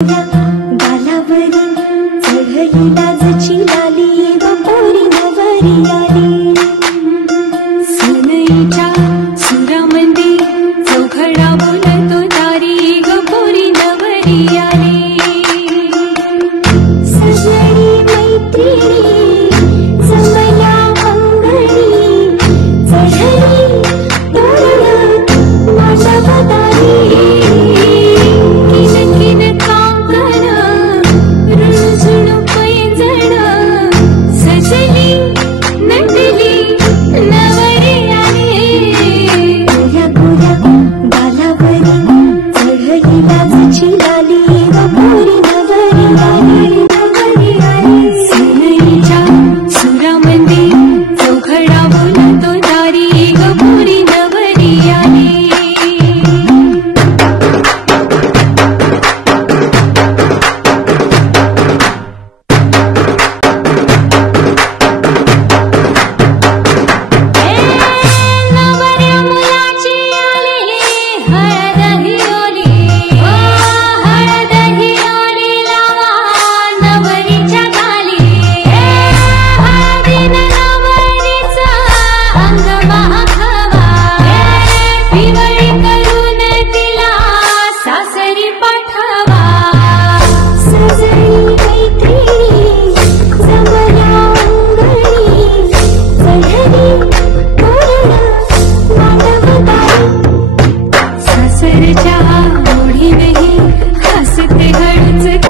गालावरी चढली लाजची लाली व पोरी नवरी आली। सुनईच्या सुरामंदी चौघडा बोलतो दारी ग पोरी नवरी आली। सजनी मैत्रिणी जमल्या अंगणी चढली तोरण मांडवदारी। अंग